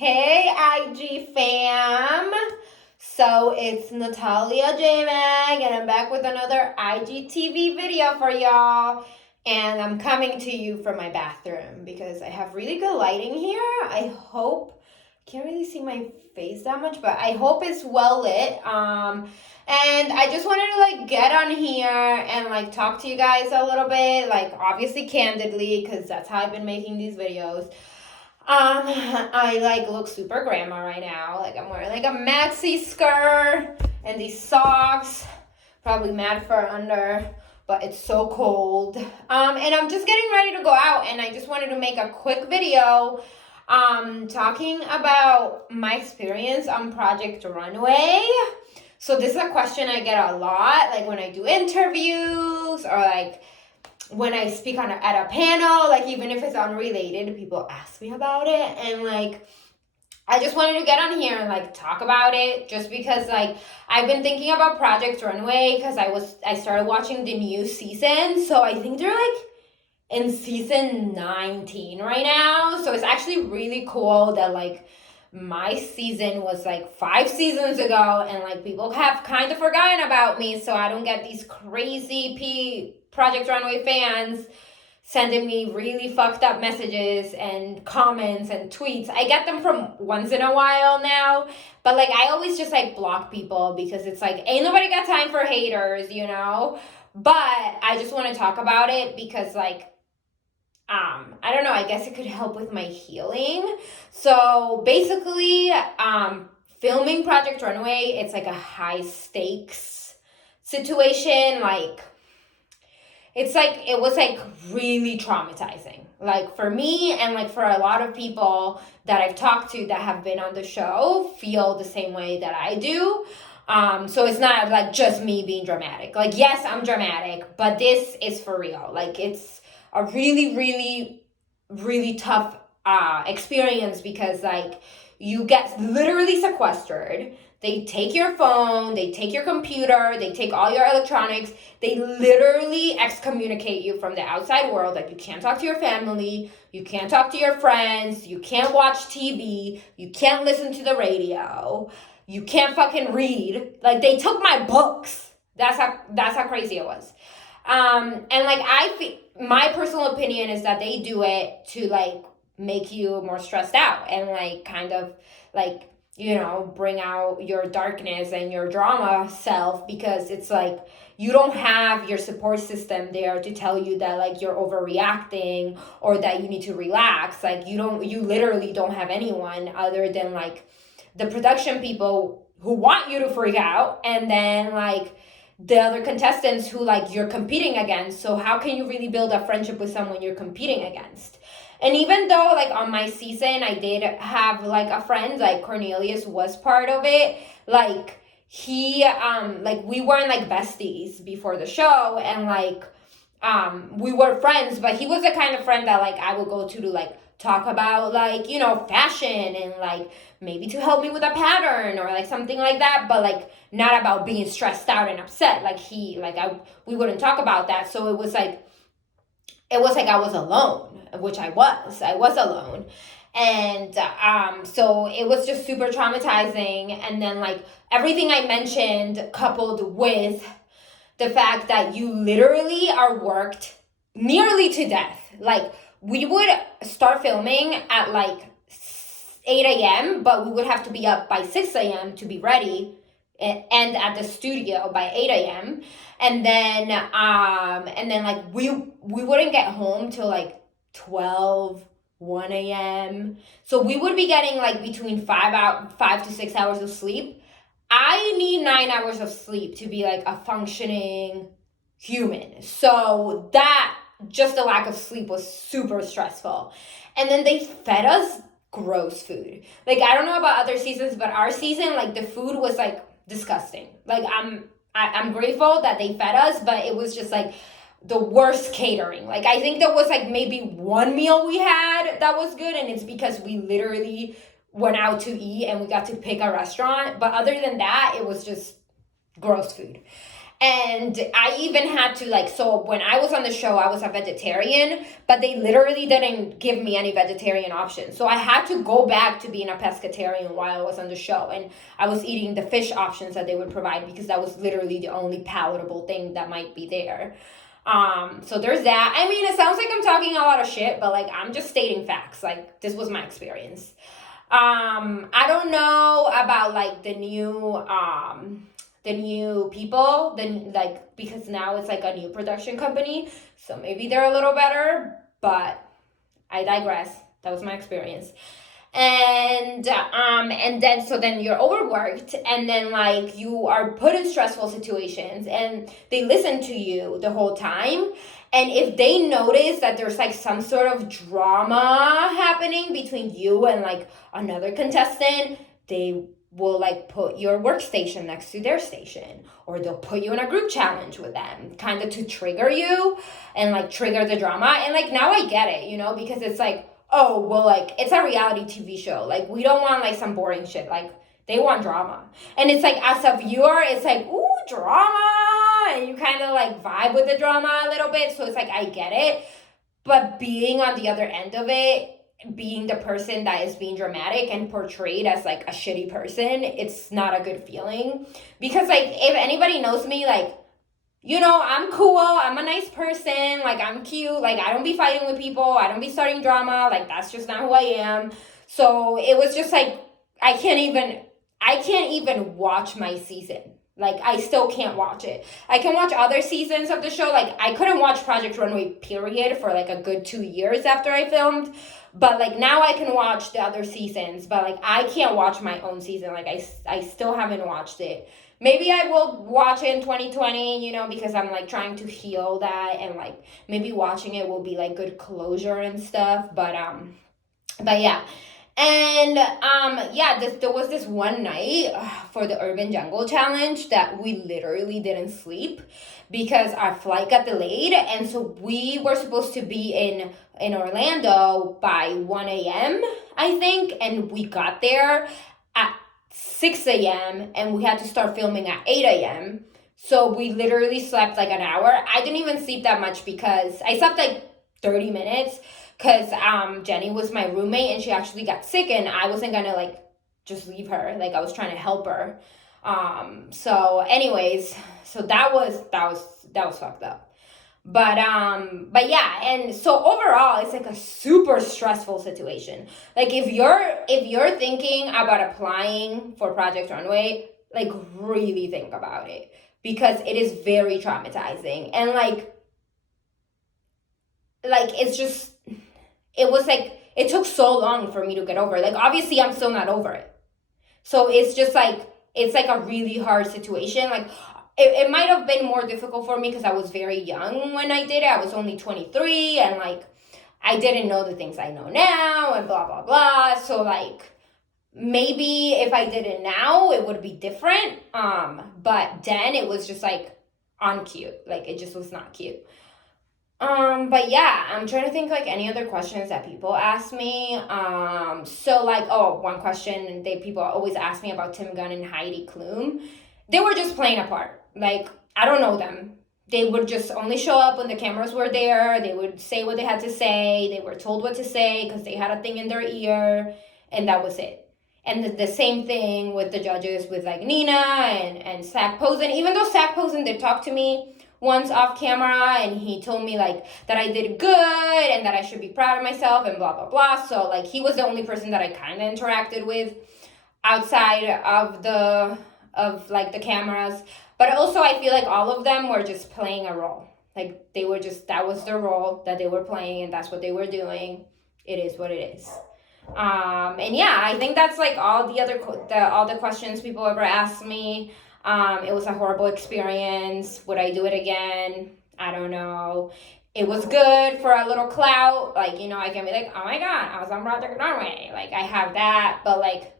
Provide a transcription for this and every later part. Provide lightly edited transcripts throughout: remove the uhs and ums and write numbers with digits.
Hey, IG fam. So it's Natalia J Mag, and I'm back with another IGTV video for y'all. And I'm coming to you from my bathroom because I have really good lighting here. I hope, can't really see my face that much, but I hope it's well lit. And I just wanted to get on here and talk to you guys a little bit, obviously candidly, because that's how I've been making these videos. I look super grandma right now. I'm wearing a maxi skirt and these socks. Probably mad fur under, but it's so cold. And I'm just getting ready to go out, and I just wanted to make a quick video talking about my experience on Project Runway. So this is a question I get a lot, when I do interviews or when I speak at a panel, even if it's unrelated, people ask me about it, and I just wanted to get on here and talk about it, just because I've been thinking about Project Runway because I started watching the new season, so I think they're in season 19 right now. So it's actually really cool that my season was 5 seasons ago, and people have kind of forgotten about me, so I don't get these crazy Project Runway fans sending me really fucked up messages and comments and tweets. I get them from once in a while now, but I always just block people because it's ain't nobody got time for haters, you know? But I just want to talk about it because I don't know, I guess it could help with my healing. So basically, filming Project Runway, it's a high stakes situation. It was really traumatizing. For me and for a lot of people that I've talked to that have been on the show feel the same way that I do. So it's not just me being dramatic. Yes, I'm dramatic, but this is for real. It's a really, really, really tough experience because you get literally sequestered. They take your phone, they take your computer, they take all your electronics. They literally excommunicate you from the outside world. You can't talk to your family, you can't talk to your friends, you can't watch TV, you can't listen to the radio, you can't fucking read. They took my books. That's how crazy it was. My personal opinion is that they do it to make you more stressed out and bring out your darkness and your drama self, because it's you don't have your support system there to tell you that you're overreacting or that you need to relax. You literally don't have anyone other than the production people who want you to freak out, and then the other contestants who you're competing against. So how can you really build a friendship with someone you're competing against? And even though on my season I did have a friend, Cornelius was part of it, he we weren't besties before the show, and we were friends, but he was the kind of friend that I would go to talk about fashion and maybe to help me with a pattern or something like that, but not about being stressed out and upset. We wouldn't talk about that. So it was I was alone, which I was alone. And so it was just super traumatizing. And then everything I mentioned, coupled with the fact that you literally are worked nearly to death. We would start filming at 8 a.m., but we would have to be up by 6 a.m. to be ready and at the studio by 8 a.m. And then we wouldn't get home till 12, 1 a.m. So we would be getting between 5 to 6 hours of sleep. I need 9 hours of sleep to be a functioning human. So that, just the lack of sleep, was super stressful. And then they fed us gross food. I don't know about other seasons, but our season, the food was disgusting. I'm grateful that they fed us, but it was just the worst catering. I think there was maybe one meal we had that was good, and it's because we literally went out to eat and we got to pick a restaurant. But other than that, it was just gross food. And I even had to like, so when I was on the show, I was a vegetarian, but they literally didn't give me any vegetarian options. So I had to go back to being a pescatarian while I was on the show. And I was eating the fish options that they would provide because that was literally the only palatable thing that might be there. So there's that. I mean, it sounds like I'm talking a lot of shit, but like I'm just stating facts. Like this was my experience. I don't know about like the new people, then like because now it's like a new production company, so maybe they're a little better, but I digress. That was my experience. And then so then you're overworked, and then like you are put in stressful situations, and they listen to you the whole time. And if they notice that there's like some sort of drama happening between you and like another contestant, they will like put your workstation next to their station, or they'll put you in a group challenge with them, kind of to trigger you and like trigger the drama. And like now I get it, you know, because it's like, oh, well, like, it's a reality TV show. Like, we don't want, like, some boring shit. Like, they want drama. And it's like, as a viewer, it's like, ooh, drama. And you kind of, like, vibe with the drama a little bit. So it's like, I get it. But being on the other end of it, being the person that is being dramatic and portrayed as, like, a shitty person, it's not a good feeling. Because, like, if anybody knows me, like, you know, I'm cool, I'm a nice person, like, I'm cute, like, I don't be fighting with people, I don't be starting drama, like, that's just not who I am. So it was just like, I can't even watch my season. Like, I still can't watch it. I can watch other seasons of the show. Like, I couldn't watch Project Runway, period, for, like, a good 2 years after I filmed. But, like, now I can watch the other seasons. But, like, I can't watch my own season. Like, I still haven't watched it. Maybe I will watch it in 2020, you know, because I'm, like, trying to heal that. And, like, maybe watching it will be, like, good closure and stuff. But yeah. And there was this one night for the Urban Jungle Challenge that we literally didn't sleep because our flight got delayed, and so we were supposed to be in Orlando by 1 a.m. I think, and we got there at 6 a.m. and we had to start filming at 8 a.m. So we literally slept like an hour. I didn't even sleep that much because I slept like 30 minutes because Jenny was my roommate and she actually got sick, and I wasn't gonna like just leave her. Like, I was trying to help her. So anyways, so that was fucked up. But yeah, and so overall it's like a super stressful situation. Like, if you're thinking about applying for Project Runway, like, really think about it, because it is very traumatizing. And like it's just, it was like, it took so long for me to get over it. Like, obviously I'm still not over it. So it's just like, it's like a really hard situation. Like, it might have been more difficult for me because I was very young when I did it. I was only 23, and like, I didn't know the things I know now, and blah, blah, blah. So like, maybe if I did it now, it would be different. But then it was just like uncute. Like, it just was not cute. But yeah, I'm trying to think like any other questions that people ask me. So like, one question people always ask me about Tim Gunn and Heidi Klum. They were just playing a part. Like, I don't know them. They would just only show up when the cameras were there. They would say what they had to say. They were told what to say because they had a thing in their ear, and that was it. And the same thing with the judges, with like Nina and Zach Posen. Even though Zach Posen did talk to me once off camera, and he told me like that I did good and that I should be proud of myself and blah, blah, blah. So like, he was the only person that I kind of interacted with outside of the cameras. But also I feel like all of them were just playing a role. Like, they were just, that was their role that they were playing, and that's what they were doing. It is what it is. And yeah, I think that's like all the questions people ever asked me. It was a horrible experience. Would I do it again? I don't know. It was good for a little clout. Like, you know, I can be like, oh my God, I was on Project Runway. Like, I have that. But like,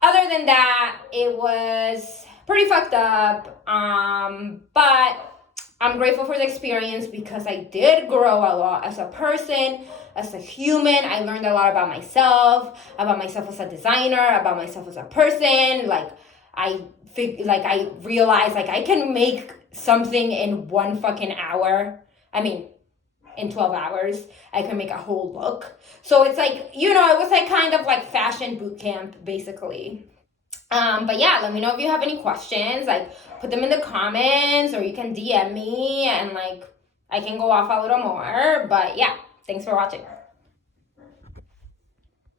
other than that, it was pretty fucked up. But I'm grateful for the experience because I did grow a lot as a person, as a human. I learned a lot about myself as a designer, about myself as a person. Like, I realized like I can make something in 1 fucking hour. I mean, in 12 hours, I can make a whole look. So it's like, you know, it was like kind of like fashion boot camp basically. But yeah, let me know if you have any questions. Like, put them in the comments, or you can DM me, and like I can go off a little more. But yeah, thanks for watching.